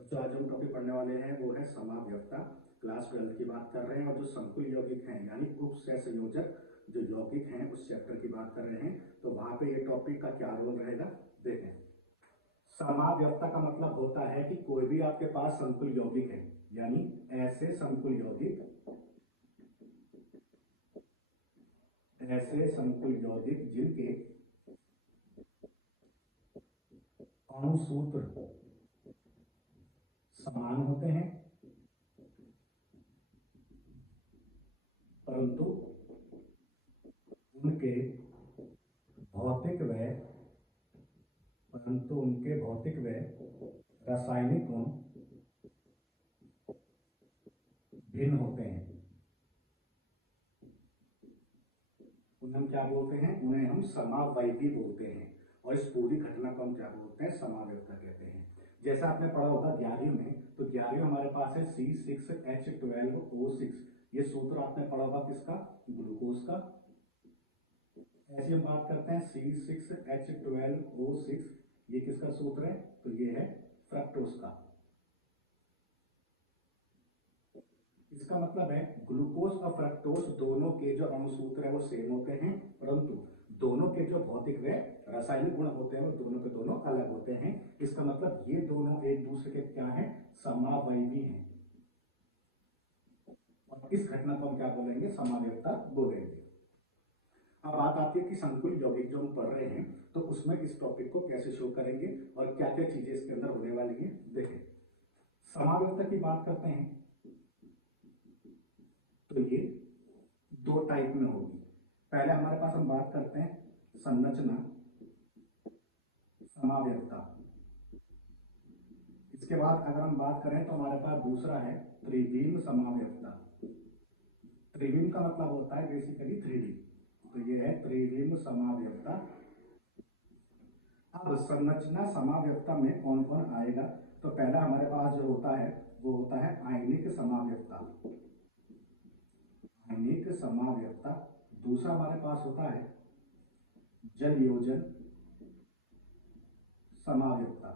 बच्चों आज हम टॉपिक पढ़ने वाले हैं वो है समाव्यवस्था। क्लास 12 की बात कर रहे हैं और जो संकुल यौगिक हैं यानी उपसह संयोजक जो यौगिक हैं उस चैप्टर की बात कर रहे हैं। तो वहां पे ये टॉपिक का क्या रोल रहेगा देखें। समाव्यवस्था का मतलब होता है कि कोई भी आपके पास संकुल यौगिक है यानी ऐसे संकुल यौगिक जिनके अणु सूत्र समान होते हैं परंतु उनके भौतिक व रासायनिक गुण भिन्न होते हैं। उन्हें हम क्या बोलते हैं? उन्हें हम समावयवी बोलते हैं और इस पूरी घटना को हम क्या बोलते हैं? समाव्यवस्था कहते हैं। जैसा आपने पढ़ा होगा 11वीं में, तो 11वीं हमारे पास है C6H12O6। ये सूत्र आपने पढ़ा होगा किसका? ग्लूकोज का। ऐसी हम बात करते हैं C6H12O6, ये किसका सूत्र है? तो ये है फ्रक्टोज का। इसका मतलब है ग्लूकोज और फ्रक्टोज दोनों के जो अणु सूत्र है वो सेम होते हैं, परंतु दोनों के जो भौतिक व रासायनिक गुण होते हैं वो दोनों के दोनों अलग होते हैं। इसका मतलब ये दोनों एक दूसरे के क्या हैं? समावयवी हैं। और इस घटना को हम क्या बोलेंगे? समाव्यवस्था बोलेंगे। अब बात आती है कि संकुल यौगिक जो हम पढ़ रहे हैं तो उसमें इस टॉपिक को कैसे शो करेंगे और क्या क्या चीजें इसके अंदर होने वाली हैं देखें। समाव्यवस्था की बात करते हैं तो ये दो टाइप में होगी। पहले हमारे पास हम बात करते हैं संरचना समाव्यवस्था। इसके बाद अगर हम बात करें तो हमारे पास दूसरा है त्रिविम समाव्यवस्था। त्रिविम का मतलब होता है बेसिकली 3D, तो ये है त्रिविम समाव्यवस्था। अब संरचना समाव्यवस्था में कौन कौन आएगा? तो पहला हमारे पास जो होता है वो होता है आयनिक समाव्यवस्था। आयनिक समाव्यवस्था। दूसरा हमारे पास होता है जल योजन समाव्यवस्था।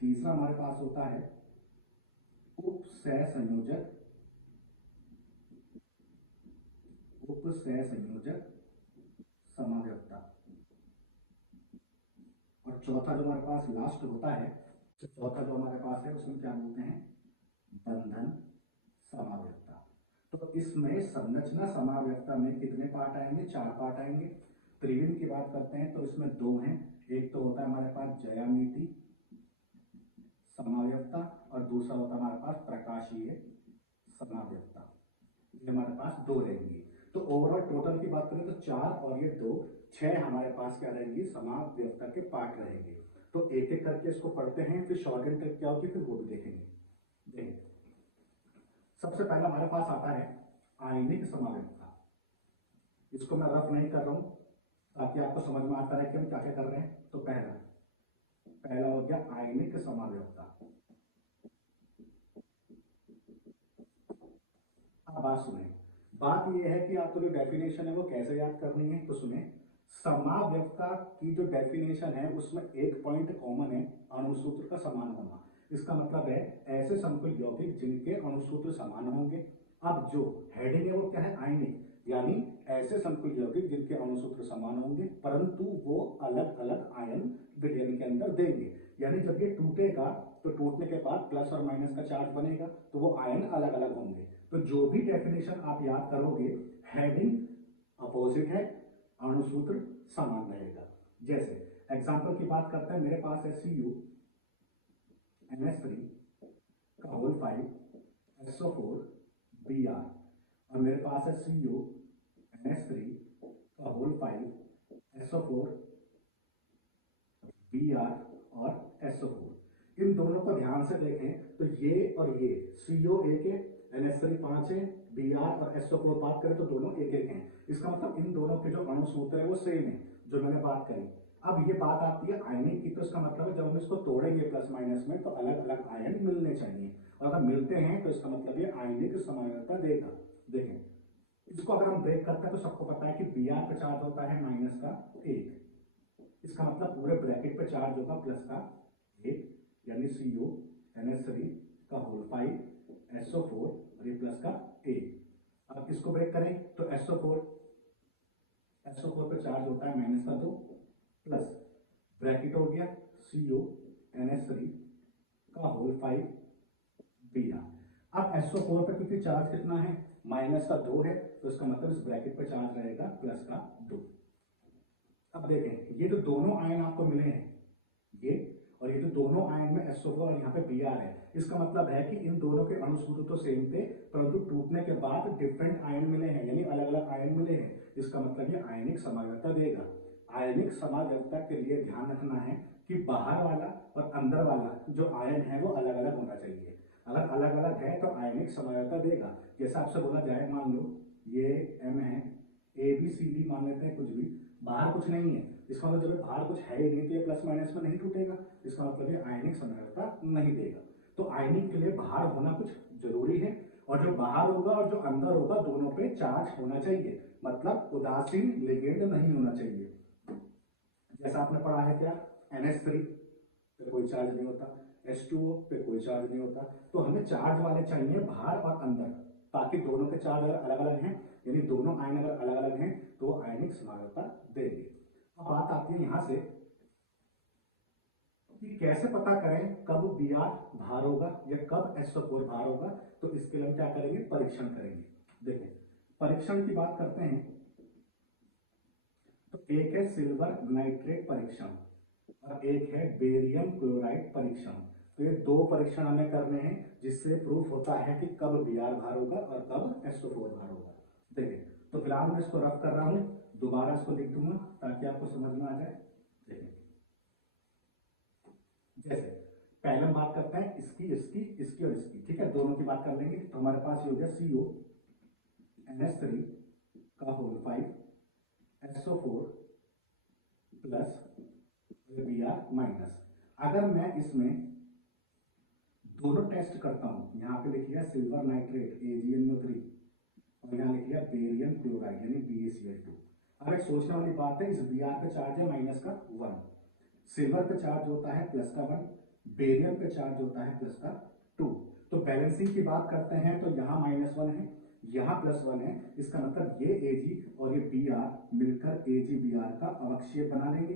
तीसरा हमारे पास होता है उपसह संयोजक समाव्यवस्था। और चौथा जो हमारे पास लास्ट होता है, तो चौथा जो हमारे पास है उसमें क्या बोलते हैं? बंधन समाव्यवस्था। तो इसमें संरचना समाव्यवस्था में कितने पार्ट आएंगे? 4 पार्ट आएंगे। त्रिविम की बात करते हैं तो इसमें 2 हैं। एक तो होता है हमारे पास ज्यामिति समाव्यवस्था और दूसरा होता है हमारे पास प्रकाशीय समाव्यवस्था। ये हमारे पास 2 रहेंगी। तो ओवरऑल टोटल की बात करें तो 4 और ये 2, 6 हमारे पास क्या रहेंगी? समाव्यवस्था के पार्ट रहेंगे। तो एक एक करके इसको पढ़ते हैं, फिर शॉर्ट एंड ट्रिक क्या होगी फिर वो भी देखेंगे। देखिए सबसे पहला हमारे पास आता है आयनिक समाव्यवस्था। इसको मैं रफ नहीं कर रहा हूं ताकि आपको समझ में आता रहे कि हम क्या क्या कर रहे हैं। तो पहला हो गया आयनिक समाव्यवस्था। अब बात सुने, बात यह है कि आपको जो डेफिनेशन है वो कैसे याद करनी है। तो सुने, समाव्यवस्था की जो डेफिनेशन है उसमें एक पॉइंट कॉमन है, अणुसूत्र का समान होना। इसका मतलब है ऐसे संकुल यौगिक जिनके अणुसूत्र समान होंगे। अब जो हेडिंग है वो क्या है? आयनिक, यानी ऐसे संकुल यौगिक जिनके अणुसूत्र समान होंगे परंतु वो अलग अलग आयन विलयन के अंदर देंगे। यानी जब ये टूटेगा तो टूटने के बाद प्लस और माइनस का चार्ज बनेगा, तो वो आयन अलग अलग होंगे। तो जो भी डेफिनेशन आप याद करोगे हेडिंग अपोजिट है, अणुसूत्र समान रहेगा। जैसे एग्जांपल की बात करते हैं, मेरे पास है CuNH3 का होल 5 SO4 Br और मेरे पास है CuNH3 का होल 5 SO4 Br और SO4। इन दोनों को ध्यान से देखें तो ये और ये CO एक है, NH3 5 है, Br और SO4 बात करें तो दोनों एक एक हैं। इसका मतलब इन दोनों के जो अणु सूत्र है वो सेम है जो मैंने बात करी। अब ये बात आती है आयनिक की, तो इसका मतलब है जब हम इसको तोड़ेंगे प्लस माइनस में तो अलग अलग आयन मिलने चाहिए, और अगर मिलते हैं तो इसका मतलब ये आयनिक समाव्यवस्था देगा। देखें इसको अगर हम ब्रेक करते हैं तो सबको पता है कि Br पे चार्ज होता है माइनस का 1, इसका मतलब पूरे ब्रैकेट पे चार्ज होगा प्लस का 1, यानी CuNH3 SO4 और ये प्लस का A। अब इसको ब्रेक करें तो SO4 पे चार्ज होता है -2 प्लस ब्रैकेट हो गया CuNH3 का होल 5 Br। अब SO4 पे क्योंकि चार्ज कितना है -2 है, तो इसका मतलब इस ब्रैकेट पे चार्ज रहेगा +2। अब देखें ये जो दोनों आयन आपको मिले हैं ये, और ये जो दोनों आयन में SO4 और यहाँ पे Br है, इसका मतलब है कि इन दोनों के अणु सूत्र तो सेम थे, परंतु टूटने के बाद डिफरेंट आयन मिले हैं, यानी अलग अलग आयन मिले हैं। इसका मतलब ये आयनिक समावयवता देगा। आयनिक समावयवता के लिए ध्यान रखना है कि बाहर वाला और अंदर वाला जो आयन है वो अलग अलग होना चाहिए। अगर अलग अलग है तो आयनिक समावयवता देगा। जैसा आपसे बोला जाए, मान लो ये M है, ABCD मान लेते हैं, कुछ भी बाहर कुछ नहीं है, इसका मतलब जब बाहर कुछ है ही नहीं तो ये प्लस माइनस में नहीं टूटेगा, इसका मतलब ये आयनिक समावयवता नहीं देगा। तो आयनिक के लिए बाहर होना कुछ जरूरी है, और जो बाहर होगा और जो अंदर होगा दोनों पे चार्ज होना चाहिए, मतलब उदासीन लिगेंड नहीं होना चाहिए। जैसा आपने पढ़ा है क्या, NH3 पे कोई चार्ज नहीं होता, H2O पे कोई चार्ज नहीं होता, तो हमें चार्ज वाले चाहिए बाहर और अंदर, ताकि दोनों के चार्ज अगर अलग अलग हैं, यानी दोनों आयन अगर अलग अलग हैं तो वो आयनिक समावयवता देंगे। अब बात आती है यहां से कि कैसे पता करें कब Br भार होगा या कब SO4 भार होगा। तो इसके लिए हम क्या करेंगे, परीक्षण करेंगे। देखें, परीक्षण की बात करते हैं तो एक है सिल्वर नाइट्रेट परीक्षण और एक है बेरियम क्लोराइड परीक्षण। तो ये दो परीक्षण हमें करने हैं जिससे प्रूफ होता है कि कब Br भार होगा और कब SO4 भार होगा। देखिए, तो फिलहाल मैं इसको रफ कर रहा हूं, दोबारा इसको लिख दूंगा ताकि आपको समझ में आ जाए। देखिए, जैसे पहले हम बात करते हैं इसकी इसकी इसकी और इसकी, ठीक है, दोनों की बात कर लेंगे। तो हमारे पास ये हो गया CuNH3 का whole 5 SO4 plus Br minus. अगर मैं इसमें दोनों टेस्ट करता हूं, यहाँ पे लिख लिया सिल्वर नाइट्रेट AgNO3 और यहाँ लिख लिया बेरियम क्लोराइड यानी BaCl2। अब एक सोचने वाली बात है, इस Br पे चार्ज है -1, सिल्वर पे चार्ज होता है +1, बेरियम पे चार्ज होता है +2। तो बैलेंसिंग की बात करते हैं तो यहाँ -1 है, यहाँ +1 है, इसका मतलब ये Ag और ये Br मिलकर AgBr का अवक्षेप बना लेंगे।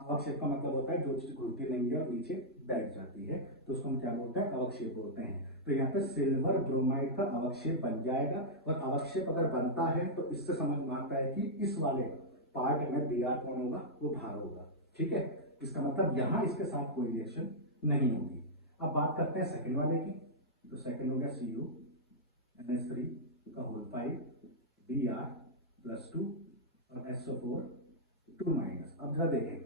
अवक्षेप का मतलब होता है जो चीज घुलती नहीं है और नीचे बैठ जाती है, तो उसको हम क्या बोलते हैं, अवक्षेप बोलते हैं। तो यहाँ पे सिल्वर ब्रोमाइड का अवक्षेप बन जाएगा, और अवक्षेप अगर बनता है तो इससे समझ में आता है कि इस वाले पार्ट में Br कौन होगा, वो भार होगा। ठीक है, इसका मतलब यहाँ इसके साथ कोई रिएक्शन नहीं होगी। अब बात करते हैं सेकंड वाले की। तो सेकंड हो गया CuNH3 का होल 5 Br +2 और SO4 2-। अब जरा देखें,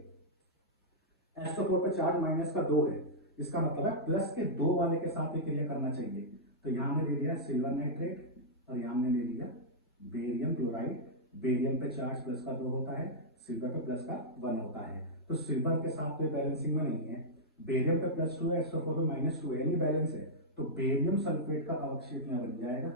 SO4 पे चार्ज -2 है, इसका मतलब है प्लस के 2 वाले के साथ ये क्रिया करना चाहिए। तो यहाँ हमने ले लिया सिल्वर नाइट्रेट और यहाँ हमने ले लिया बेरियम क्लोराइड। बेरियम पे चार्ज +2 होता है, सिल्वर पे +1 होता है, तो सिल्वर के साथ तो बैलेंसिंग में नहीं है। बेरियम पे +2 है, SO4 पे -2 है, यानी बैलेंस है, तो बेरियम सल्फेट का अवक्षेप यहाँ बन जाएगा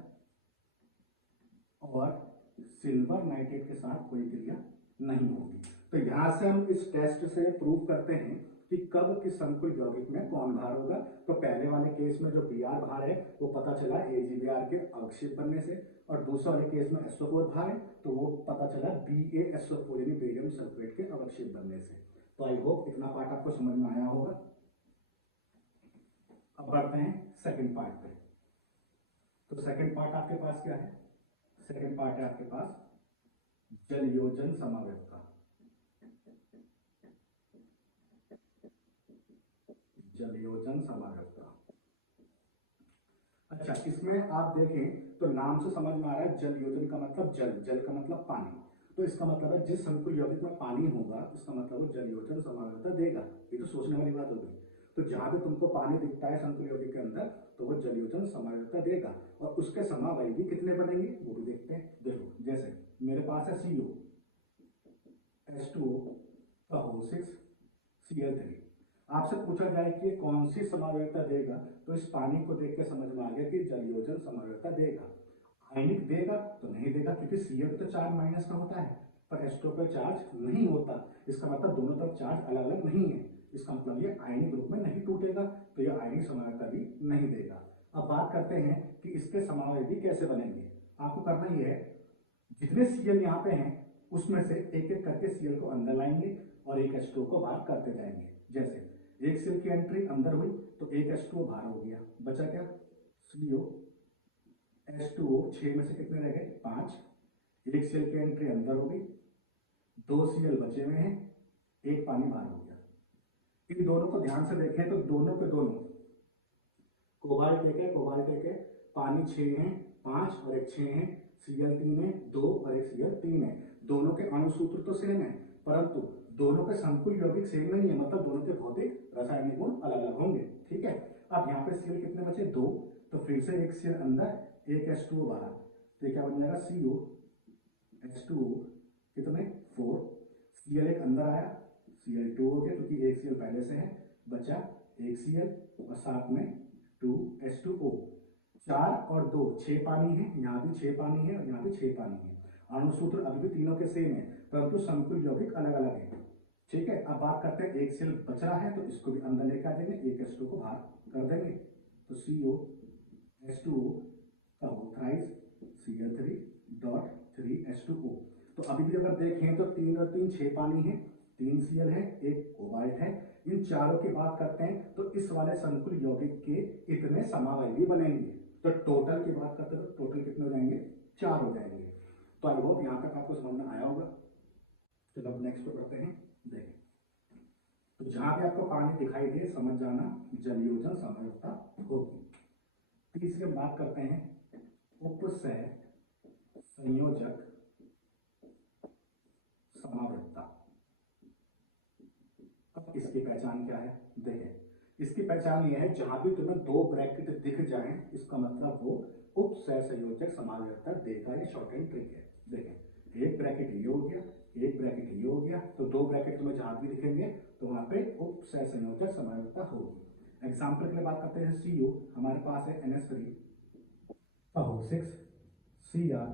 और सिल्वर नाइट्रेट के साथ कोई क्रिया नहीं होगी। तो यहां से हम इस टेस्ट से प्रूव करते हैं कि कब किस संकुल यौगिक में कौन भार होगा। तो पहले वाले केस में जो Br भार है वो पता चला AgBr के अवक्षेप बनने से, और दूसरे वाले केस में SO4 भार है तो वो पता चला BaSO4 यानी बेरियम सल्फेट के अवक्षेप बनने से। तो आई होप इतना पार्ट आपको समझ में आया होगा। अब बढ़ते हैं सेकंड पार्ट पे। तो सेकंड पार्ट आपके पास क्या है, सेकंड पार्ट है आपके पास जलयोजन समावयवता। जलयोजन समावयवता, अच्छा, इसमें आप देखें तो नाम से समझ में आ रहा है जलयोजन का मतलब जल, जल का मतलब पानी। तो इसका मतलब है जिस संकुल यौगिक में पानी होगा इसका मतलब वो जलयोजन समावयवता देगा। ये तो सोचने वाली बात हो गई। तो जहां भी तुमको पानी दिखता है संकुल यौगिक के अंदर तो वो जलयोजन समावयवता देगा, और उसके समावयवी कितने बनेंगे वो भी देखते हैं। देखो, जैसे मेरे पास है CuH2O का होल 6 Cl3। आपसे पूछा जाए कि कौन सी समावयवता देगा, तो इस पानी को देख के समझ में आ गया कि जलयोजन समावयवता देगा। आयनिक देगा तो नहीं देगा, क्योंकि Cl तो चार्ज माइनस का होता है पर H2O पे चार्ज नहीं होता। इसका मतलब दोनों तरफ चार्ज अलग अलग नहीं है, इसका मतलब ये आयनिक रूप में नहीं टूटेगा, तो ये आयनिक की समानता भी नहीं देगा। अब बात करते हैं कि इसके समावयवी कैसे बनेंगे। आपको करना ये है, जितने Cl यहाँ पे हैं उसमें से एक एक करके Cl को अंदर लाएंगे और एक H2O को बाहर करते जाएंगे। जैसे एक Cl की एंट्री अंदर हुई तो एक H2O बाहर हो गया, बचा क्या CO H2O, 6 में से कितने रह गए 5। एक Cl की एंट्री अंदर हो गई, 2 Cl बचे हुए हैं, एक पानी बाहर हो गया। इन दोनों को ध्यान से देखें तो दोनों के दोनों कोबाल्ट एक है, पानी 6 है, 5 और एक 6 है, Cl 3 है, 2 और एक Cl 3 है। दोनों के अणु सूत्र तो सेम है, परंतु दोनों के संकुल यौगिक सेम नहीं है, मतलब दोनों के भौतिक रासायनिक गुण अलग अलग होंगे। ठीक है, अब यहाँ पे Cl कितने बचे 2, तो फिर से एक Cl अंदर, एक H2O बाहर, तो क्या बन जाएगा CO H2O कितने 4। Cl एक अंदर आया, Cl2 हो गया क्योंकि एक Cl पहले से है, बचा एक Cl और साथ में 2H2O। 4 और 2 6 पानी है, यहाँ भी 6 पानी है और यहाँ भी 6 पानी है। अणु सूत्र अभी भी तीनों के सेम है, परंतु संकुल यौगिक अलग अलग है। ठीक है, अब बात करते हैं एक Cl बच रहा है तो इसको भी अंदर लेकर आ जाएंगे, एक H2O को बाहर कर देंगे, तो CO H2O का होल थ्राइस Cl3.3H2O। तो अभी भी अगर देखें तो 3 और 3 6 पानी है, 3 Cl है, एक कोबाल्ट है। इन चारों की बात करते हैं तो इस वाले संकुल यौगिक के इतने समावयवी बनेंगे। तो टोटल की बात करते हैं तो टोटल कितने हो जाएंगे 4 हो जाएंगे। तो आई होप यहाँ तक आपको समझ में आया होगा। चलो अब नेक्स्ट पे पढ़ते हैं। देखें, तो जहां भी आपको पानी दिखाई दे समझ जाना जलयोजन समयोजकता होगी। तीसरी हम बात करते हैं उपसय संयोजक समावयवता। अब इसकी पहचान क्या है, देखें, इसकी पहचान ये है जहां भी तुम्हें 2 ब्रैकेट दिख जाएं इसका मतलब वो उपसय संयोजक समावयवता देगा। ये शॉर्ट हैंड ट्रिक है। देखें, एक ब्रैकेट ये हो गया, एक ब्रैकेट ये हो गया, तो 2 ब्रैकेट तुम्हें जहां भी दिखेंगे तो वहां पे उपसय संयोजक समावयवता होगी। एग्जाम्पल के लिए बात करते हैं, CO हमारे पास है NH3 का होल 6, Cr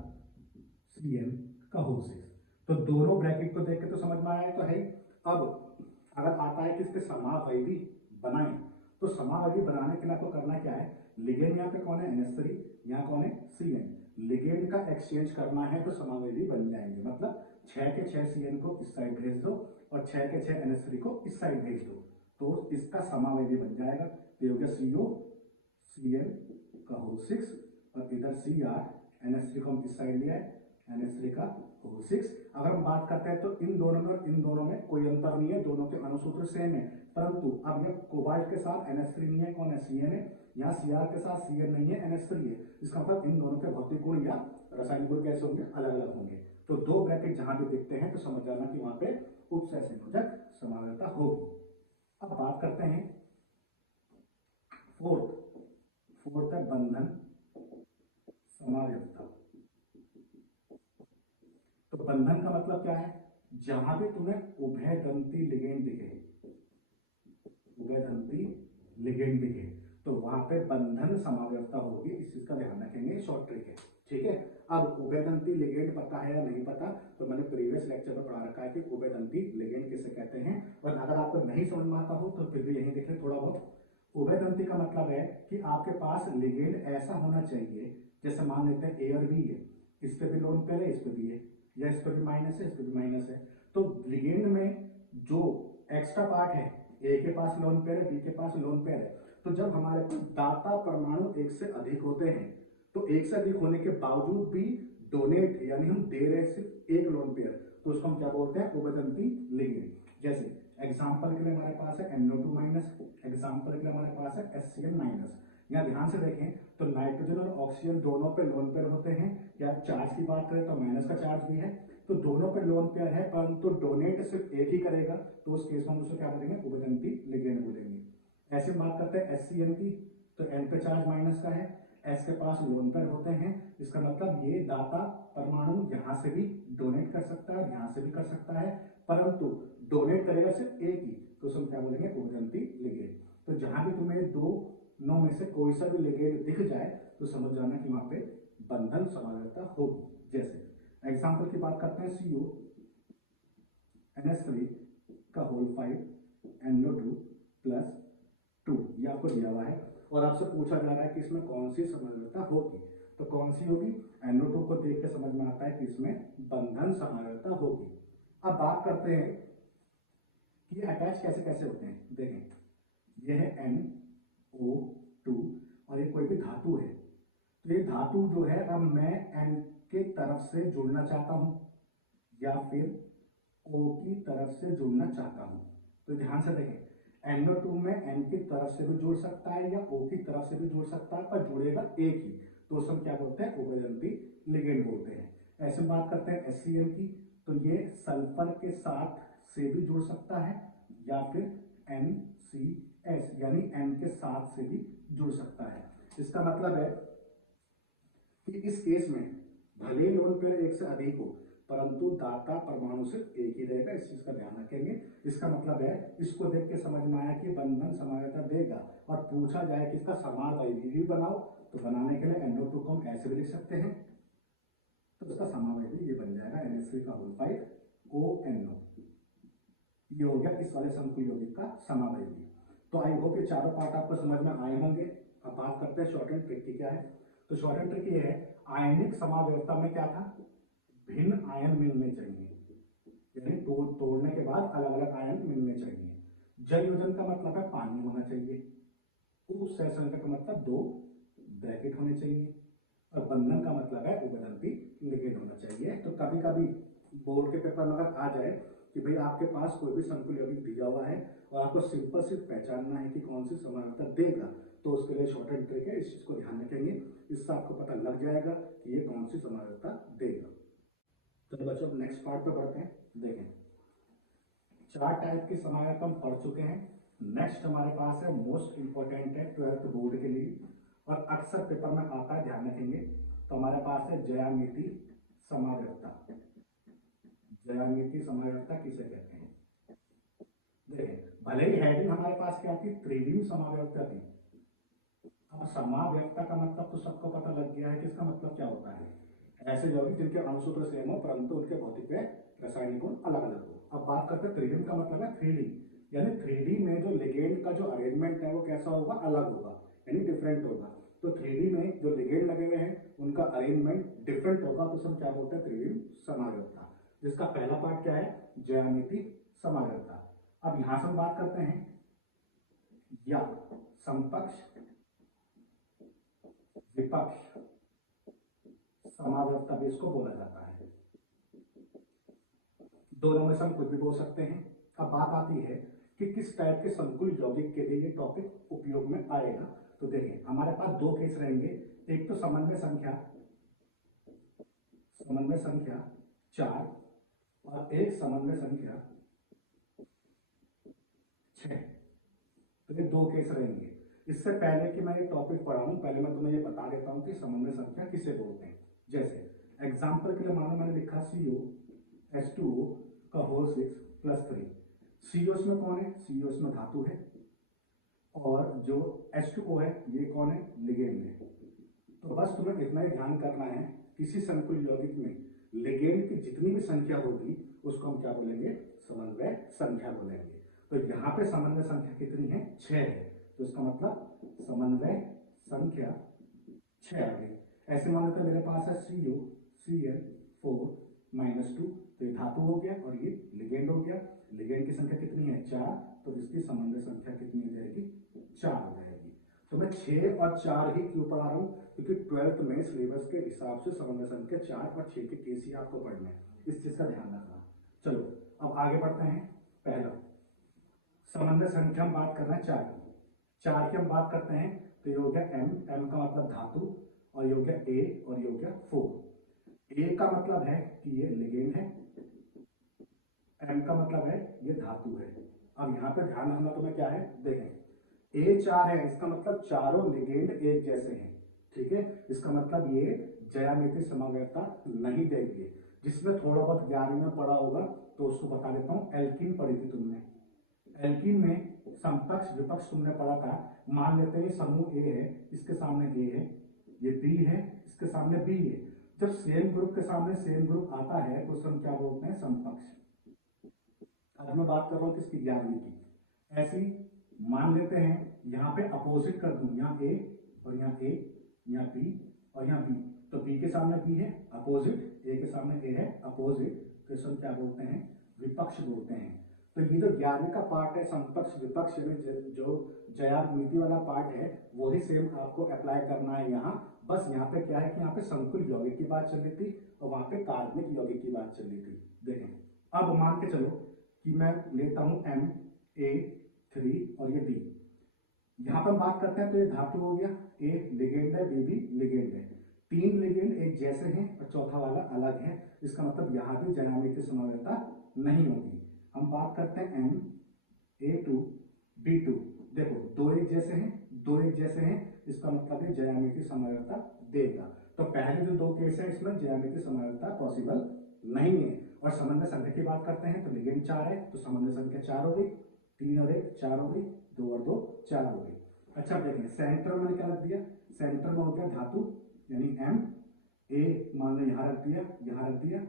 Cl का होल 6। तो दोनों ब्रैकेट को देख के तो समझ में आया तो है। अब अगर आता है कि इसके समावयवी बनाएं, तो समावयवी बनाने के लिए आपको करना क्या है, लिगेंड यहाँ पे कौन है NH3, यहाँ कौन है Cn, लिगेंड का एक्सचेंज करना है तो समावयवी बन जाएंगे। मतलब 6 के 6 Cn को इस साइड भेज दो और 6 के 6 NH3 को इस साइड भेज दो, तो इसका समावयवी बन जाएगा। तो हो गया CO Cl का होल 6 और इधर Cr NH3 को हम इस साइड लिया है, NH3 का होल 6। अगर हम बात करते हैं तो इन दोनों में और इन दोनों में कोई अंतर नहीं है, दोनों के अणुसूत्र सेम है, परंतु अब यह कोबाल्ट के साथ NH3 नहीं है, कौन है Cn है, यहाँ Cr के साथ Cn नहीं है, NH3 है। इसका मतलब इन दोनों के भौतिक गुण या रासायनिक गुण कैसे होंगे, अलग अलग होंगे। तो 2 ब्रैकेट जहां भी दिखते हैं तो समझ जाना कि वहां पे उपसय संयोजक समावयवता होगी। अब बात करते हैं फोर्थ है बंधन समावयवता। तो बंधन का मतलब क्या है, जहां भी तुम्हें उभयदंती लिगेंड दिखे, उभयदंती लिगेंड दिखे तो वहां पे बंधन समावयवता होगी। इस चीज का ध्यान रखेंगे, शॉर्ट ट्रिक है। ठीक है, अब उभयदंती लिगेंड पता है या नहीं पता, तो मैंने प्रीवियस लेक्चर में पढ़ा रखा है कि उभयदंती लिगेंड किसे कहते हैं, और अगर आपको नहीं समझ में आता हो तो फिर भी यही देख ले थोड़ा बहुत। उभयदंती का मतलब है कि आपके पास लिगेंड ऐसा होना चाहिए, जैसे मान लेते हैं A और B है, इस पे भी लोन पेयर है, इस पे भी है, या इस पे भी माइनस है, इस पे भी माइनस है। तो लिगेंड में जो एक्स्ट्रा पार्ट है, A के पास लोन पेयर है, B के पास लोन पेयर है, तो जब हमारे पास दाता परमाणु एक से अधिक होते हैं तो एक से अधिक होने के बावजूद भी डोनेट यानी हम दे रहे हैं सिर्फ एक लोन पेयर, तो उसको हम क्या बोलते हैं, उभयदंती लिगेंड। जैसे एग्जांपल के लिए हमारे पास है NO2 माइनस, एग्जांपल के लिए हमारे पास है HCl माइनस। यहाँ ध्यान से देखें तो नाइट्रोजन और ऑक्सीजन दोनों पे लोन पेयर होते हैं, या चार्ज की बात करें तो माइनस का चार्ज भी है, तो दोनों पे लोन पेयर है, परंतु डोनेट सिर्फ एक ही करेगा, तो उस केस में हम उसको क्या बोलेंगे, उभयदंती लिगेंड बोलेंगे। ऐसे बात करते हैं HCl की, तो N पे चार्ज माइनस का है, S के पास लोन पेयर होते हैं, इसका मतलब ये दाता परमाणु यहाँ से भी डोनेट कर सकता है, यहाँ से भी कर सकता है, परंतु डोनेट करेगा सिर्फ एक ही, तो उसको क्या बोलेंगे, उभयदंती लिगेंड। तो जहां भी तुम्हें दोनों में से कोई सा भी लिगेंड दिख जाए तो समझ जाना कि वहां पे बंधन समावयवता होगी। जैसे एग्जांपल की बात करते हैं, CO NH3 का होल 5 NO2 प्लस 2, या आपको दिया हुआ है और आपसे पूछा जा रहा है कि इसमें कौन सी समग्रता होगी, तो कौन सी होगी? NO2 को देख के समझ में आता है कि इसमें बंधन समग्रता होगी। अब बात करते हैं कि ये अटैच कैसे कैसे होते हैं। देखें, यह है NO2 और ये कोई भी धातु है, तो ये धातु जो है अब मैं N के तरफ से जुड़ना चाहता हूं या फिर O की तरफ से जुड़ना चाहता हूं। तो ध्यान से देखें, NO2 में N की तरफ से भी जुड़ सकता है या O की तरफ से भी जुड़ सकता है, पर जुड़ेगा एक ही, तो उसको क्या बोलते हैं? उभयदंती लिगेंड बोलते हैं। ऐसे बात करते हैं HCl की, तो ये सल्फर के साथ से भी जुड़ सकता है या फिर NCS यानी N के साथ से भी जुड़ सकता है। इसका मतलब है कि इस केस में भले लोन पेयर एक से अधिक हो, परंतु दाता परमाणु सिर्फ एक ही रहेगा, इस चीज का ध्यान रखेंगे। इसका मतलब है इसको देख के समझ में आया कि बंधन समग्रता देगा और पूछा जाए कि इसका समावयवी भी बनाओ, तो बनाने के लिए NO2 को हम ऐसे भी लिख सकते हैं, तो इसका समावयवी ये बन जाएगा NH3 ये हो गया इस वाले संकुल यौगिक का समावयवी। तो आई होप ये चारों पार्ट आपको समझ में आए होंगे। अब बात करते हैं शॉर्ट एंड ट्रिक की क्या है। तो शॉर्ट एंड ट्रिक ये है, आयनिक समावयवता में क्या था? भिन्न आयन मिलने चाहिए, यानी तोड़ने के बाद अलग अलग आयन मिलने चाहिए। जल योजन का मतलब है पानी होना चाहिए, उपसहसंयोजन का मतलब 2 ब्रैकेट होने चाहिए, और बंधन का मतलब है उभयदंती लिगेंड होना चाहिए। तो कभी कभी बोर्ड के पेपर में अगर आ जाए कि भाई आपके पास कोई भी संकुल यौगिक दिया हुआ है और आपको सिंपल सिर्फ पहचानना है कि कौन सी समानता देगा, तो उसके लिए शॉर्ट एंड ट्रिक है, इस चीज को ध्यान रखेंगे, इससे आपको पता लग जाएगा कि ये कौन सी समानता देगा। तो बच्चों नेक्स्ट पार्ट पे बढ़ते हैं। देखें, 4 टाइप की समानता हम पढ़ चुके हैं। नेक्स्ट हमारे पास है मोस्ट इंपॉर्टेंट है 12th बोर्ड के लिए और अक्सर पेपर में आता है, ध्यान रखेंगे। तो हमारे पास है ज्यामिति समावयवता। ज्यामिति समावयवता किसे कहते हैं? देखें, भले ही हेडिंग हमारे पास क्या थी? त्रिविम समावयवता थी। अब समावयवता का मतलब तो सबको पता लग गया है कि इसका मतलब क्या होता है। ऐसे यौगिक जिनके अणुसूत्र सेम हो परंतु उनके भौतिक व रासायनिक गुण अलग अलग हो। अब बात करते हैं त्रिविम का मतलब है 3D, यानी 3D में जो लिगेंड का जो अरेंजमेंट है वो कैसा होगा? अलग होगा, यानी डिफरेंट होगा। तो 3D में जो लिगेंड लगे हुए हैं उनका अरेंजमेंट डिफरेंट होगा, तो हम क्या बोलते हैं? त्रिविम समावयवता। जिसका पहला पार्ट क्या है? ज्यामिति समावयवता। अब यहां से हम बात करते हैं या समपक्ष विपक्ष समावयवता भी इसको बोला जाता है। दोनों में से हम कुछ भी बोल सकते हैं। अब बात आती है कि किस टाइप के संकुल यौगिक के लिए ये टॉपिक उपयोग में आएगा। तो देखिए, हमारे पास 2 केस रहेंगे, एक तो समन्वय संख्या 4 और एक समन्वय संख्या 6। तो ये 2 केस रहेंगे। इससे पहले कि मैं ये टॉपिक पढ़ाऊं, पहले मैं तुम्हें ये बता देता हूं कि समन्वय संख्या किसे बोलते हैं। जैसे एग्जाम्पल के लिए मानो मैंने लिखा COH2O का होल 6 + 3। CO में कौन है? CO में धातु है, और जो H2O है ये कौन है? लिगेंड है। तो बस तुम्हें इतना ही ध्यान करना है, किसी संकुल यौगिक में लिगेंड की जितनी भी संख्या होगी उसको हम क्या बोलेंगे? समन्वय संख्या बोलेंगे। तो यहाँ पे समन्वय संख्या कितनी है? 6 है, तो इसका मतलब समन्वय संख्या 6 आ गई। ऐसे मान लेते मेरे पास है CuCl4 - 2, तो ये धातु हो गया और ये लिगेंड हो गया। लिगेंड की संख्या कितनी है? 4, तो इसकी समन्वय संख्या कितनी हो जाएगी? 4 हो जाएगी। तो मैं 6 और 4 ही क्यों पढ़ा रहा हूँ? क्योंकि 12th में सिलेबस के हिसाब से समन्वय संख्या 4 और 6 के केस ही आपको पढ़ने हैं, इस चीज का ध्यान रखना। चलो अब आगे बढ़ते हैं। पहला समन्वय संख्या हम बात कर रहे हैं 4 की। 4 की हम बात करते हैं तो ये हो गया M का मतलब धातु, और ये हो गया A और ये हो गया 4। A का मतलब है कि ये लिगेंड है, M का मतलब है ये धातु है। अब यहाँ पे ध्यान रखना तुम्हें क्या है? देखें, A 4 है, इसका मतलब चारों लिगेंड एक जैसे हैं, ठीक है। इसका मतलब ये ज्यामिति समावयवता नहीं देगी। जिसमें थोड़ा बहुत 11वीं में पढ़ा होगा तो उसको बता देता हूँ। एल्कीन पढ़ी थी तुमने, एल्कीन में समपक्ष विपक्ष तुमने पढ़ा था। मान लेते हैं समूह ए है, इसके सामने ए है, ये बी है, इसके सामने बी है। जब सेम ग्रुप के सामने सेम ग्रुप आता है तो उसे हम क्या बोलते हैं? समपक्ष। आज मैं बात कर रहा हूं किसकी? 11वीं की। ऐसी मान लेते हैं यहाँ पे अपोजिट कर दूं, यहाँ ए और यहाँ ए, यहाँ बी और यहाँ बी, तो बी के सामने बी है अपोजिट, ए के सामने ए है अपोजिट, तो इसको क्या बोलते हैं, विपक्ष बोलते हैं। तो ये जो 11वीं का पार्ट है समपक्ष विपक्ष में जो ज्यामिति वाला पार्ट है वही सेम आपको अप्लाई करना है यहाँ। बस यहाँ पे क्या है कि यहाँ पे संकुल यौगिक की बात चल रही थी और वहां पे कार्बनिक यौगिक की बात चल रही थी। देखें अब मान के चलो कि मैं लेता हूं Ma3 और ये B, यहाँ पर बात करते हैं तो ये धातु हो गया, ए लिगेंड है, बी भी लिगेंड है, 3 लिगेंड एक जैसे हैं और चौथा वाला अलग है, इसका मतलब यहाँ भी ज्यामिति समवेतता नहीं होगी। हम बात करते हैं Ma2B2, देखो दो एक जैसे हैं, दो एक जैसे हैं, इसका मतलब है ज्यामिति समवेतता देगा। तो पहले जो दो केस है इसमें ज्यामिति समवेतता पॉसिबल नहीं है। और समन्वय संख्या की बात करते हैं तो लिगेंड 4 है तो समन्वय संख्या 4 हो गई, 3 और 1 4 हो गई, 2 और 2 4 हो गई। अच्छा देखिए सेंटर में मैंने क्या रख दिया, सेंटर में हो गया धातु यानी M, ए मान लो यहाँ रख दिया, यहाँ रख दिया,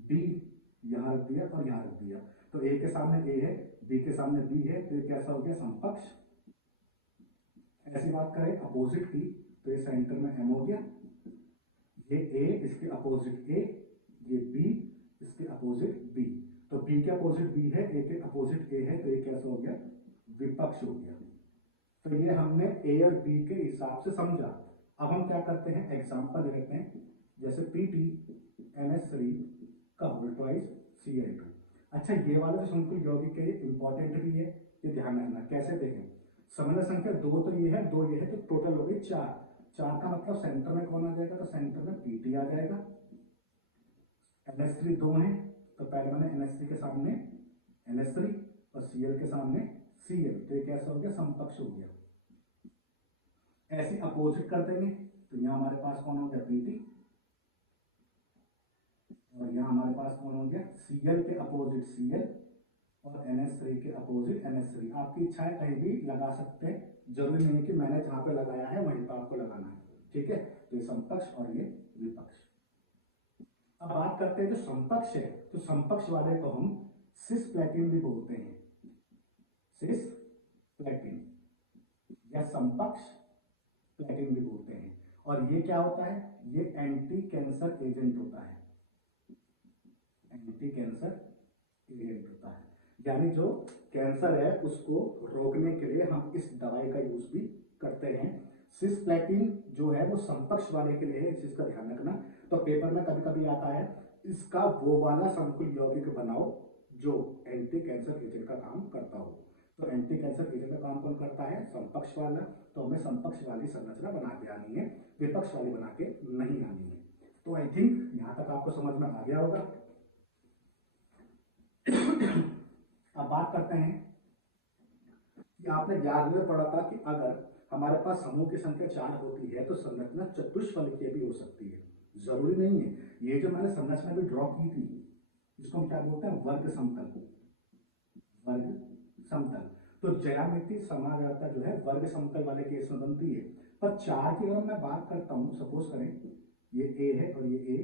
बी यहाँ रख दिया और यहाँ रख दिया, तो ए के सामने ए है, बी के सामने बी है, तो ये कैसा हो गया समपक्ष। ऐसी बात करें अपोजिट की तो ये सेंटर में M हो गया, ये ए इसके अपोजिट ए, ये बी इसके अपोजिट बी, तो बी के अपोजिट बी है, ए के अपोजिट ए है, तो ये कैसा हो गया विपक्ष हो गया। तो ये हमने ए और बी के हिसाब से समझा। अब हम क्या करते हैं एग्जांपल लेते हैं, जैसे PTNS3 का होल ट्वाइस Cl2। अच्छा ये वाला जो संकुल यौगिक है ये इंपॉर्टेंट भी है, ये ध्यान रखना। कैसे देखें, समन्वय संख्या 2 तो ये है, 2 ये है, तो टोटल हो गई 4। 4 का मतलब सेंटर में कौन आ जाएगा, तो सेंटर में PT आ जाएगा। NH3 2 है तो पहले मैंने NH3 के सामने NH3 और Cl के सामने Cl, तो ये कैसा हो गया समपक्ष हो गया। ऐसे अपोजिट कर देंगे तो यहाँ हमारे पास कौन हो गया PT और यहाँ हमारे पास कौन हो गया Cl के अपोजिट Cl और NH3 के अपोजिट NH3। आपकी इच्छा है कहीं भी लगा सकते हैं, जरूरी नहीं है कि मैंने जहां पे लगाया है वहीं पर आपको लगाना है, ठीक है। तो ये समपक्ष और ये विपक्ष। अब बात करते हैं जो समपक्ष है, तो समपक्ष वाले को हम सिस्प्लेटिन भी बोलते हैं, सिस्प्लेटिन या समपक्ष प्लेटिन भी बोलते हैं। और ये क्या होता है, ये एंटी कैंसर एजेंट होता है, एंटी कैंसर एजेंट होता है, यानी जो कैंसर है उसको रोकने के लिए हम इस दवाई का यूज भी करते हैं। सिस्प्लेटिन जो है वो समपक्ष वाले के लिए है, इस चीज का ध्यान रखना। तो पेपर में कभी कभी आता है इसका वो वाला संकुल यौगिक बनाओ जो एंटी कैंसर एजेंट का काम करता हो। तो एंटी कैंसर एजेंट का काम कौन करता है, समपक्ष वाला। तो हमें समपक्ष वाली संरचना बना के आनी है, विपक्ष वाली बना के नहीं आनी है। तो आई थिंक यहां तक आपको समझ में आ गया होगा। अब बात करते हैं कि आपने 11वीं में पढ़ा था कि अगर हमारे पास समूह की संख्या 4 होती है तो संरचना चतुष्फलकीय भी हो सकती है। जरूरी नहीं है, ये जो मैंने संरचना भी ड्रॉ की थी जिसको हम क्या बोलते हैं वर्ग समतल, वर्ग समतल। तो ज्यामिति समानता जो है वर्ग समतल वाले केस में बनती है। पर 4 की अगर मैं बात करता हूं, सपोज करें ये ए है और ये ए,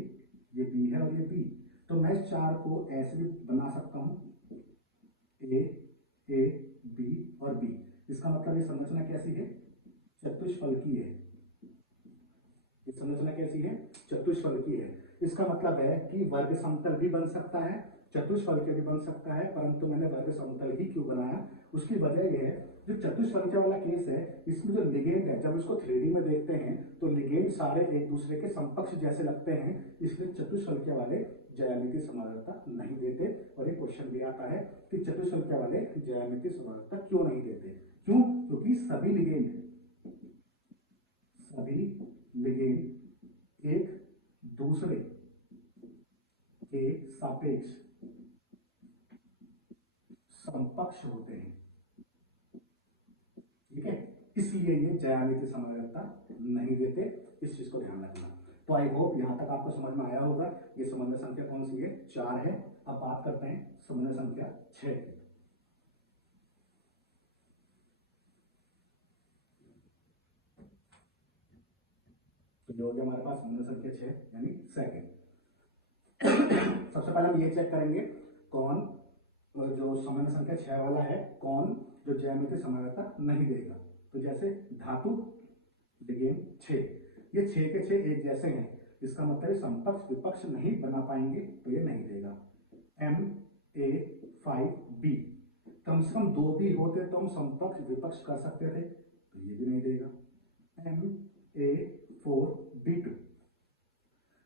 ये बी है और ये बी, तो मैं इस 4 को ऐसे भी बना सकता हूं, ए बी और बी। इसका मतलब ये संरचना कैसी है, चतुष्फलकीय है। ये संरचना कैसी है, चतुष्फलकीय है। इसका मतलब है कि वर्ग समतल भी बन सकता है, चतुष्फलकीय भी बन सकता है, परंतु मैंने वर्ग समतल ही क्यों बनाया, उसकी वजह यह है जो चतुष्फलकीय वाला केस है इसमें जो लिगेंड है जब इसको 3D में देखते हैं तो लिगेंड सारे एक दूसरे के समकक्ष जैसे लगते हैं, इसलिए चतुष्फलकीय वाले ज्यामितीय समानता नहीं देते। और एक क्वेश्चन भी आता है कि चतुष्फलकीय वाले ज्यामितीय समानता क्यों नहीं देते, क्यों, क्योंकि सभी लिगेंड एक दूसरे के सापेक्ष समकक्ष होते हैं, ठीक है, इसलिए ये ज्यामितीय समानता नहीं देते। इस चीज को ध्यान रखना। तो आई होप यहां तक आपको समझ में आया होगा। ये समन्वय संख्या कौन सी है, 4 है। अब बात करते हैं समन्वय संख्या 6 की। तो जो हो गया हमारे पास समन्वय संख्या 6 यानी सेकंड। सबसे पहले हम ये चेक करेंगे कौन जो सामान्य संख्या 6 वाला है कौन जो ज्यामिति समानता नहीं देगा। तो जैसे धातु लिगेंड 6, ये 6 के 6 एक जैसे हैं, इसका मतलब समकक्ष विपक्ष नहीं बना पाएंगे, तो ये नहीं देगा। MA5B, कम से कम 2 भी होते तो हम समकक्ष विपक्ष कर सकते थे, तो ये भी नहीं देगा। MA4B2,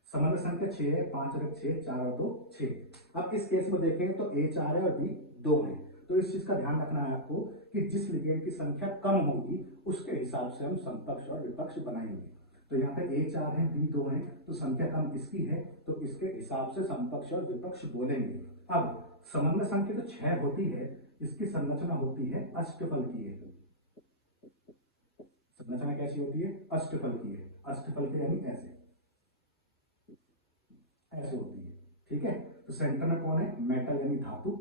सामान्य संख्या 6 है, 5 और 6, 4 और 2 6। अब इस केस में देखें तो A 4 है और B 2 है, तो इस चीज का ध्यान रखना है आपको कि जिस लिगेंड की संख्या कम होगी उसके हिसाब से हम समकक्ष और विपक्ष बनाएंगे। तो यहाँ पे A 4 है, B 2 है, तो संख्या कम इसकी है, तो इसके हिसाब से समकक्ष और विपक्ष बोलेंगे। अब समन्वय संख्या तो 6 होती है, इसकी संरचना होती है अष्टफल की है। संरचना कैसी होती है? अष्टफल की है। अष्टफल के यानी ऐसे ऐसे होती है, ठीक है। तो सेंटर में कौन है? मेटल यानी धातु।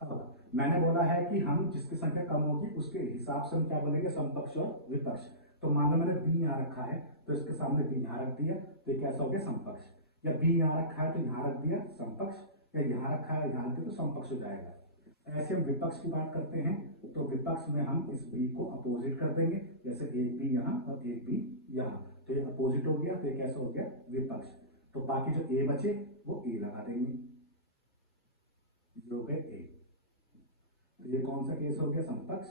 अब मैंने बोला है कि हम जिसकी संख्या कम होगी उसके हिसाब से हम क्या बोलेंगे? समकक्ष और विपक्ष। तो मान लो मैंने बी यहाँ रखा है, तो इसके सामने बी यहाँ रख दिया, तो ये कैसा हो गया? समकक्ष। या बी यहाँ रखा है तो यहाँ रख दिया, समकक्ष। या यहाँ रखा है यहाँ रख दिया, तो समकक्ष हो जाएगा। ऐसे हम विपक्ष की बात करते हैं, तो विपक्ष में हम इस बी को अपोजिट कर देंगे, जैसे एक बी यहाँ और एक बी यहाँ, तो ये अपोजिट हो गया, तो ये कैसा हो गया? विपक्ष। तो बाकी जो ए बचे वो ए लगा देंगे, जो गए ए। तो ये कौन सा केस हो गया? समकक्ष,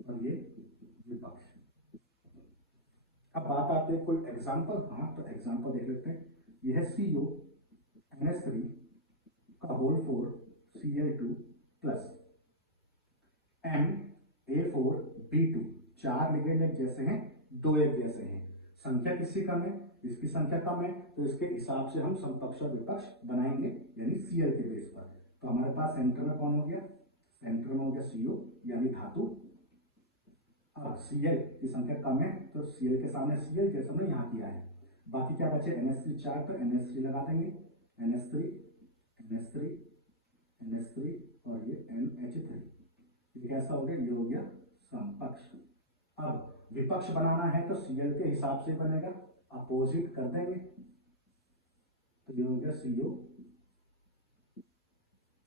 और ये विपक्ष। अब बात आती है कोई एग्जाम्पल। हाँ, तो एग्जाम्पल देख लेते हैं। यह है CuNH3 का whole 4 Cl2 plus MA4B2, 4 ligand एक जैसे हैं, 2 एक जैसे हैं। संख्या किसकी कम है? इसकी संख्या कम है, तो इसके हिसाब से हम समकक्ष और विपक्ष बनाएंगे, यानी Cl के बेस पर। तो हमारे पास सेंटर में कौन हो गया? सेंटर में हो गया CO यानी धातु। अब Cl की संख्या कम है, तो Cl के सामने Cl जैसे हमने यहाँ किया है। बाकी क्या बचे? NH3 4, तो NH3 लगा देंगे, NH3 NH3 NH3 और ये NH3। ये कैसा हो गया? ये हो गया समकक्ष। अब विपक्ष बनाना है तो Cl के हिसाब से बनेगा, अपोजिट कर देंगे, तो ये हो गया CO,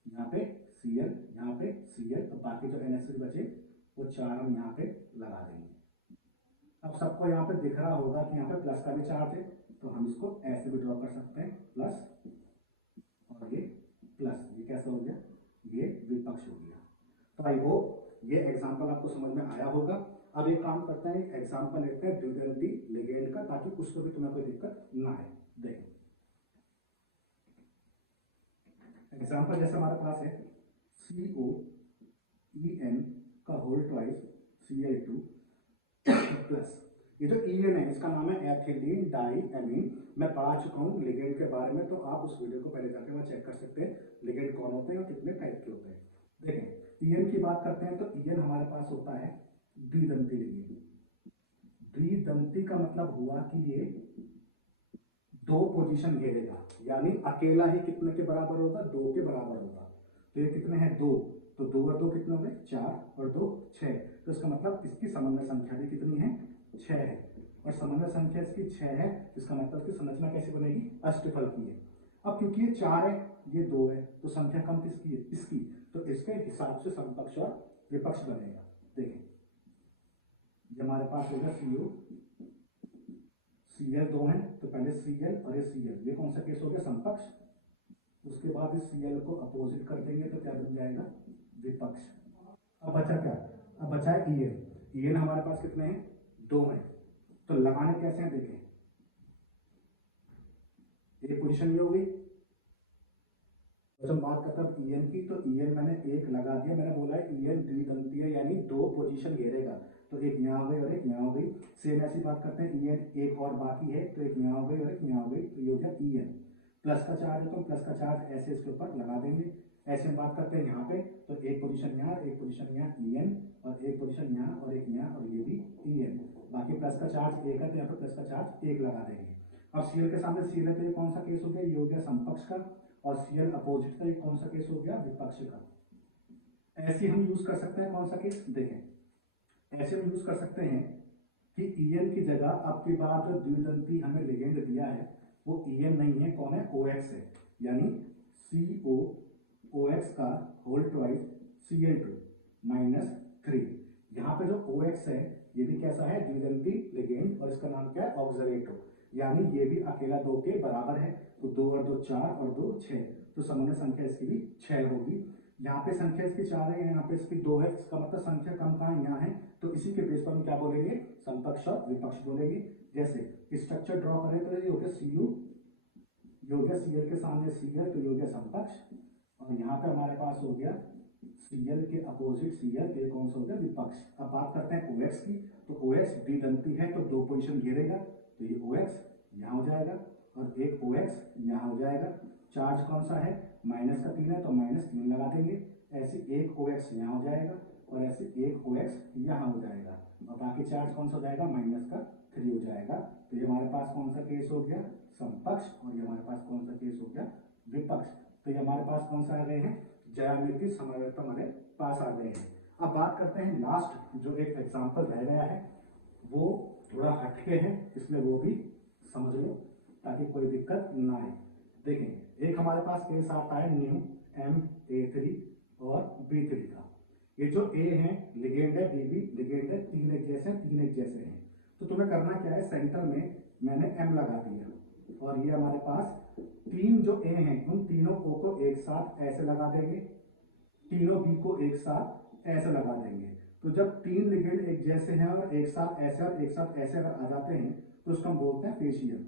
यहाँ पे Cl, यहाँ पे Cl, तो बाकी जो NH3 बचे वो 4 हम यहाँ पे लगा देंगे। अब सबको यहाँ पे दिख रहा होगा कि यहाँ पे प्लस का भी चार्ज है, तो हम इसको ऐसे भी ड्रॉ कर सकते हैं, प्लस और ये प्लस। ये कैसा हो गया? ये विपक्ष हो गया। तो आई होप ये एग्जांपल आपको समझ में आया होगा। अब ये काम करते हैं, एग्जांपल लेते हैं ड्यूअलिटी लिगेंड का, ताकि उसको भी तुम्हें कोई दिक्कत ना आए। देखें एग्जांपल, जैसे हमारे पास है COEN का होल ट्वाइस Cl2 प्लस, ये जो EN है इसका नाम है एथिलीन डाइएमीन। मैं पढ़ा चुका हूँ लिगेंड के बारे में, तो आप उस वीडियो को पहले जाकर वहाँ चेक कर सकते हैं लिगेंड कौन होते हैं और कितने टाइप के होते हैं। देखें EN की बात करते हैं, तो EN हमारे पास होता है द्विदंती लिगेंड। द्विदंती का मतलब हुआ कि ये 2 पोजीशन घेरेगा, यानी अकेला ही कितने के बराबर होगा? 2 के बराबर होगा। तो ये कितने हैं? 2, तो 2 और 2 कितने हो गए? 4 और 2 6। तो इसका मतलब इसकी समन्वय संख्या भी कितनी है? 6 है। और समन्वय संख्या इसकी 6 है, इसका मतलब इसकी संरचना कैसी बनेगी? अष्टफल की है। अब क्योंकि ये 4 है, ये 2 है, तो संख्या कम किसकी है? इसकी। तो इसके हिसाब से समकक्ष और विपक्ष बनेगा। देखें ये हमारे पास होगा CO, Cl 2 है, तो पहले Cl और ये Cl, ये कौन सा केस हो गया? समकक्ष। उसके बाद इस Cl को अपोजिट कर देंगे, तो क्या बन जाएगा? विपक्ष। अब बचा क्या? अब बचा है EN। EN हमारे पास कितने हैं? 2 हैं। तो लगाने कैसे हैं? देखें, एक पोजीशन ये हो गई। जब बात करता हूं EN की, तो EN मैंने एक लगा दिया। मैंने बोला है EN द्विदंती है, यानी 2 पोजीशन घेरेगा, तो एक यहाँ हो गई और एक यहाँ हो गई। सेम ऐसी बात करते हैं EN एक और बाकी है, तो एक यहाँ हो गई और एक यहाँ हो गई, तो ये हो गया EN। प्लस का चार्ज है तो प्लस का चार्ज ऐसे इसके ऊपर लगा देंगे। ऐसे हम बात करते हैं यहाँ पे, तो एक पोजीशन यहाँ, एक पोजीशन यहाँ EN, और एक पोजीशन यहाँ और एक यहाँ, और ये भी EN। बाकी प्लस का चार्ज एक है, तो यहाँ पे प्लस का चार्ज एक लगा देंगे। अब Cl के सामने Cl है, तो ये कौन सा केस हो गया? ये हो गया समकक्ष का। और Cl अपोजिट का, ये कौन सा केस हो गया? विपक्ष का। ऐसे हम यूज कर सकते हैं कौन सा केस? देखें ऐसे हम यूज कर सकते हैं कि EN की जगह आपकी बात जो द्विदंती हमें लिगेंड दिया है वो EN नहीं है, कौन है? OX है, यानी COOX का होल ट्वाइस Cl2 -3। यहाँ पे जो OX है ये भी कैसा है, द्विदंती लिगेंड, और इसका नाम क्या है, ऑक्सलेटो, यानी ये भी अकेला 2 के बराबर है। तो 2 और 2 4 और 2 6, तो समूह संख्या इसकी भी 6 होगी। यहाँ पे संख्या इसकी 4 है, यहाँ पे इसकी 2 है, इसका मतलब संख्या कम कहाँ यहाँ है, तो इसी के बेस पर हम क्या बोलेंगे, समकक्ष और विपक्ष बोलेंगे। जैसे स्ट्रक्चर ड्रॉ करें तो ये हो गया Cu, ये हो गया Cl के सामने Cl, तो ये हो गया समकक्ष, और यहाँ पे हमारे पास हो गया Cl के अपोजिट Cl, तो ये कौन सा हो गया, विपक्ष। अब बात करते हैं OX की, तो OX द्विदंती है तो 2 पोजीशन घेरेगा, तो ये OX यहाँ हो जाएगा और एक OX यहाँ हो जाएगा। चार्ज कौन सा है, माइनस का 3 है तो -3 लगा देंगे, ऐसे एक OX यहाँ हो जाएगा और ऐसे एक OX यहाँ हो जाएगा, और बाकी चार्ज कौन सा हो जाएगा, -3 हो जाएगा। तो ये हमारे पास कौन सा केस हो गया, समकक्ष, और ये हमारे पास कौन सा केस हो गया, विपक्ष। तो ये हमारे पास कौन सा आ गए हैं, ज्यामितीय समवर्त हमारे पास आ गए हैं। अब बात करते हैं लास्ट जो एक एग्जाम्पल रह गया है, वो थोड़ा हटके है, इसलिए वो भी समझ लो ताकि कोई दिक्कत ना आए। देखें, एक हमारे पास केस आता है न्यू MA3 और B3 का। ये जो A है लिगेंड है, B भी लिगेंड है, 3 एक जैसे हैं, 3 एक जैसे हैं। तो तुम्हें करना क्या है, सेंटर में मैंने M लगा दिया, और ये हमारे पास 3 जो A हैं उन तीनों O को एक साथ ऐसे लगा देंगे, तीनों B को एक साथ ऐसे लगा देंगे। तो जब 3 लिगेंड एक जैसे हैं और एक साथ ऐसे और एक साथ ऐसे अगर आ जाते हैं तो उसको हम बोलते हैं फेशियल,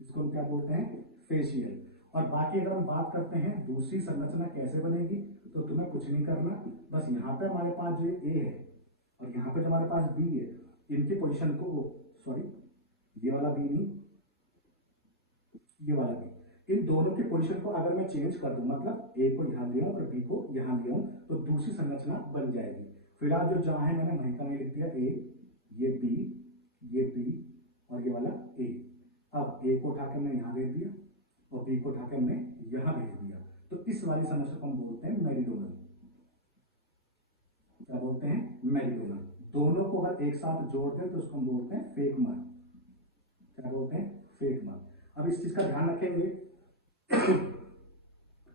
इसको हम क्या बोलते हैं, फेशियल। और बाकी अगर हम बात करते हैं दूसरी संरचना कैसे बनेगी, तो तुम्हें कुछ नहीं करना, बस यहाँ पे हमारे पास जो A है और यहाँ पे जो हमारे पास B है, इनकी पोजीशन को, सॉरी ये वाला B नहीं, ये वाला B, इन दोनों की पोजीशन को अगर मैं चेंज कर दूं, मतलब A को यहाँ ले और B को यहाँ ले, तो दूसरी संरचना बन जाएगी। फिलहाल जो जहां है मैंने वहीं का मैं लिख दिया A, ये B, ये B और ये वाला A। अब A को उठा के मैं यहाँ भेज दिया और B को उठा के मैं यहाँ भेज दिया, तो इस वाली समस्या को हम बोलते हैं मेरीडोनल। क्या बोलते हैं, मेरीडोनल। दोनों को अगर एक साथ जोड़ दें तो उसको हम बोलते हैं फेकमर। क्या बोलते हैं, फेकमर। अब इस चीज का ध्यान रखेंगे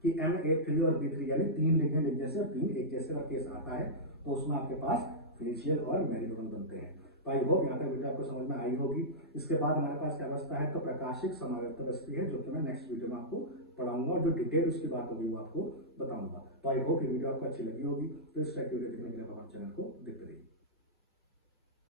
कि MA3 और B3 यानी 3 लिगेंड एक जैसे और 3 एक जैसे का केस आता है, तो उसमें आपके पास फेशियल और मेरीडोनल बनते हैं। तो आई होप यहाँ तक वीडियो आपको समझ में आई होगी। इसके बाद हमारे पास क्या बचता है, तो प्रकाशिक समावर्त बचती है, जो कि मैं नेक्स्ट वीडियो में आपको पढ़ाऊंगा और जो डिटेल उसकी बात होगी वो आपको बताऊंगा। तो आई होप ये वीडियो आपको अच्छी लगी होगी। तो इस टाइप की वीडियो देखने के लिए हमारे चैनल को देखते रहिए।